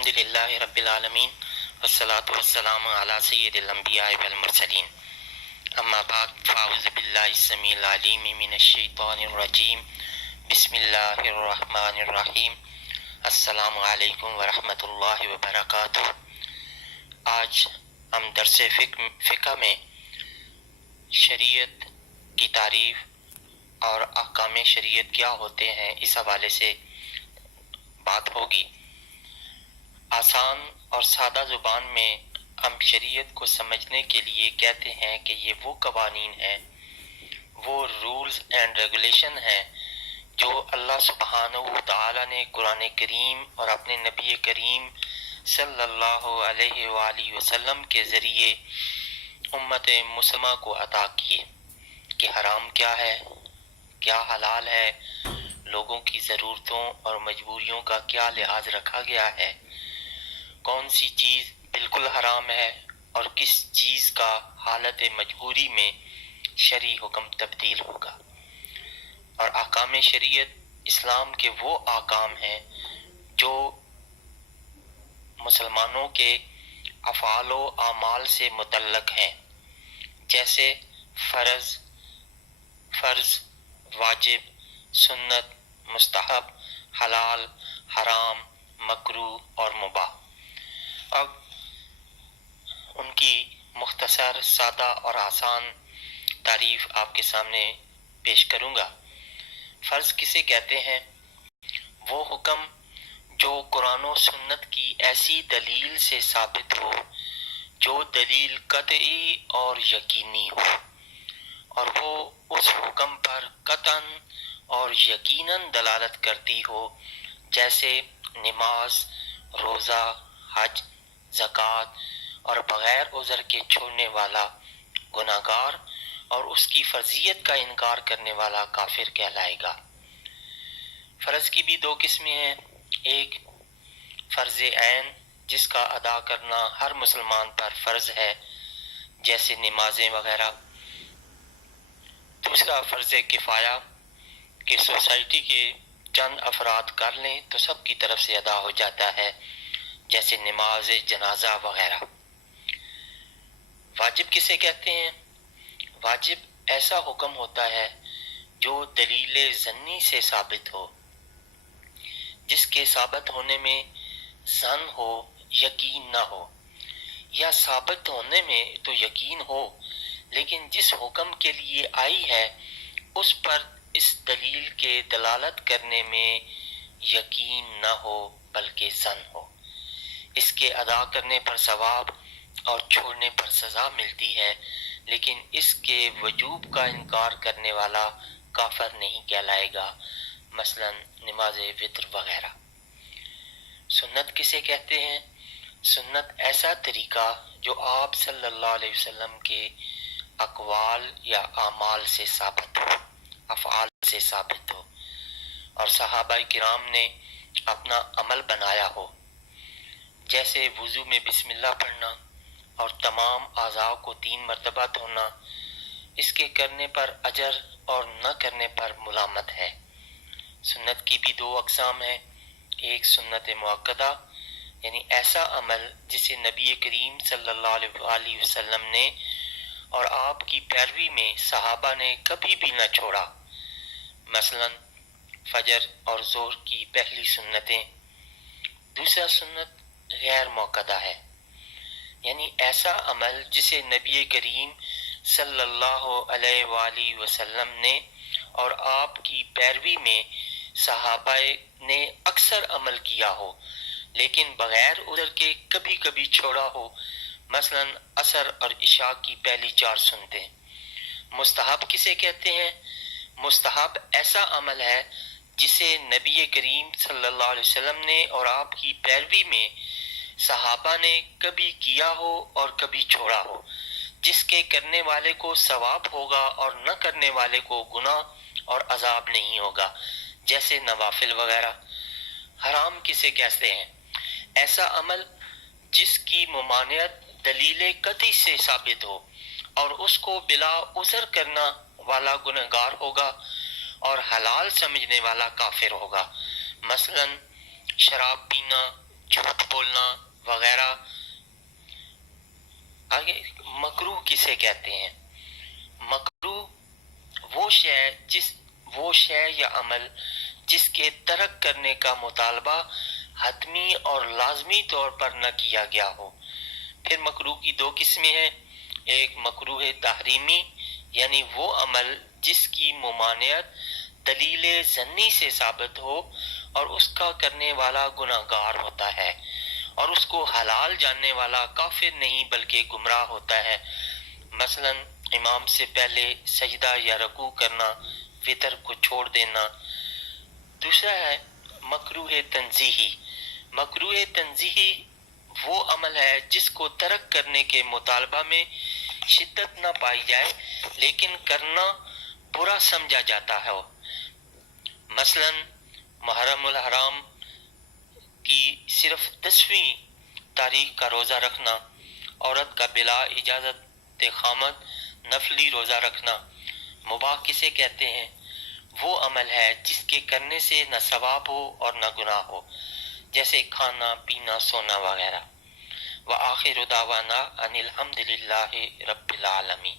الحمدللہ رب العالمین والصلاة والسلام علی سید الانبیاء والمرسلین اما بعد فاعوذ باللہ السمیع العلیم من الشیطان الرجیم بسم اللہ الرحمن الرحیم السلام علیکم ورحمۃ اللہ وبرکاتہ۔ آج ہم درس فقہ میں شریعت کی تعریف اور احکام شریعت کیا ہوتے ہیں اس حوالے سے بات ہوگی۔ آسان اور سادہ زبان میں ہم شریعت کو سمجھنے کے لیے کہتے ہیں کہ یہ وہ قوانین ہیں، وہ رولز اینڈ ریگولیشن ہیں جو اللہ سبحانہ وتعالی نے قرآن کریم اور اپنے نبی کریم صلی اللہ علیہ وآلہ وسلم کے ذریعے امت مسلمہ کو عطا کیے کہ حرام کیا ہے، کیا حلال ہے، لوگوں کی ضرورتوں اور مجبوریوں کا کیا لحاظ رکھا گیا ہے، کون سی چیز بالکل حرام ہے اور کس چیز کا حالت مجبوری میں شرعی حکم تبدیل ہوگا۔ اور احکام شریعت اسلام کے وہ احکام ہیں جو مسلمانوں کے افعال و اعمال سے متعلق ہیں، جیسے فرض، واجب، سنت، مستحب، حلال، حرام، مکروہ اور مباح۔ اب ان کی مختصر، سادہ اور آسان تعریف آپ کے سامنے پیش کروں گا۔ فرض کسے کہتے ہیں؟ وہ حکم جو قرآن و سنت کی ایسی دلیل سے ثابت ہو جو دلیل قطعی اور یقینی ہو، اور وہ اس حکم پر قطعاً اور یقیناً دلالت کرتی ہو، جیسے نماز، روزہ، حج، زکوٰۃ، اور بغیر عذر کے چھوڑنے والا گناہگار اور اس کی فرضیت کا انکار کرنے والا کافر کہلائے گا۔ فرض کی بھی دو قسمیں ہیں، ایک فرض عین جس کا ادا کرنا ہر مسلمان پر فرض ہے، جیسے نمازیں وغیرہ۔ دوسرا فرض کفایہ کہ سوسائٹی کے چند افراد کر لیں تو سب کی طرف سے ادا ہو جاتا ہے، جیسے نماز جنازہ وغیرہ۔ واجب کسے کہتے ہیں؟ واجب ایسا حکم ہوتا ہے جو دلیل ظنی سے ثابت ہو، جس کے ثابت ہونے میں ظن ہو، یقین نہ ہو، یا ثابت ہونے میں تو یقین ہو لیکن جس حکم کے لیے آئی ہے اس پر اس دلیل کے دلالت کرنے میں یقین نہ ہو بلکہ ظن ہو۔ اس کے ادا کرنے پر ثواب اور چھوڑنے پر سزا ملتی ہے، لیکن اس کے وجوب کا انکار کرنے والا کافر نہیں کہلائے گا، مثلا نماز وتر وغیرہ۔ سنت کسے کہتے ہیں؟ سنت ایسا طریقہ جو آپ صلی اللہ علیہ وسلم کے اقوال یا اعمال سے ثابت ہو، افعال سے ثابت ہو، اور صحابہ کرام نے اپنا عمل بنایا ہو، جیسے وضو میں بسم اللہ پڑھنا اور تمام اعضاء کو 3 مرتبہ دھونا۔ اس کے کرنے پر اجر اور نہ کرنے پر ملامت ہے۔ سنت کی بھی 2 اقسام ہیں، ایک سنت مؤکدہ یعنی ایسا عمل جسے نبی کریم صلی اللہ علیہ وسلم نے اور آپ کی پیروی میں صحابہ نے کبھی بھی نہ چھوڑا، مثلا فجر اور ظہر کی پہلی سنتیں۔ دوسرا سنت غیر موقدہ ہے، یعنی ایسا عمل جسے نبی کریم صلی اللہ علیہ وآلہ وسلم نے اور آپ کی پیروی میں صحابہ نے اکثر عمل کیا ہو لیکن بغیر عذر کے کبھی کبھی چھوڑا ہو، مثلا عصر اور عشاء کی پہلی 4 سنتیں۔ مستحب کسے کہتے ہیں؟ مستحب ایسا عمل ہے جسے نبی کریم صلی اللہ علیہ وسلم نے اور آپ کی پیروی میں صحابہ نے کبھی کیا ہو اور کبھی چھوڑا ہو، جس کے کرنے والے کو ثواب ہوگا اور نہ کرنے والے کو گناہ اور عذاب نہیں ہوگا، جیسے نوافل وغیرہ۔ حرام کسے کہتے ہیں؟ ایسا عمل جس کی ممانعت دلیل قطعی سے ثابت ہو اور اس کو بلا عذر کرنا والا گنہگار ہوگا اور حلال سمجھنے والا کافر ہوگا، مثلا شراب پینا، جھوٹ بولنا، وغیرہ. آگے مکروہ کسے کہتے ہیں؟ مکروہ وہ شے یا عمل جس کے ترک کرنے کا مطالبہ حتمی اور لازمی طور پر نہ کیا گیا ہو. پھر مکروہ کی 2 قسمیں ہیں. ایک مکروہ تحریمی، یعنی وہ عمل جس کی ممانعت دلیل ظنی سے ثابت ہو اور اس کا کرنے والا گناہگار ہوتا ہے اور اس کو حلال جاننے والا کافر نہیں بلکہ گمراہ ہوتا ہے. مثلا امام سے پہلے سجدہ یا رکوع کرنا، وطر کو چھوڑ دینا. دوسرا ہے مکروہ تنزیہی. مکروہ تنزیہی وہ عمل ہے جس کو ترک کرنے کے مطالبہ میں شدت نہ پائی جائے لیکن کرنا برا سمجھا جاتا ہے. مثلا محرم الحرام کی صرف 10ویں تاریخ کا روزہ رکھنا، عورت کا بلا اجازت خامد نفلی روزہ رکھنا. مباح کسے کہتے ہیں؟ وہ عمل ہے جس کے کرنے سے نہ ثواب ہو اور نہ گناہ ہو، جیسے کھانا پینا سونا وغیرہ. وآخر دعوانا ان الحمد للہ رب العالمین.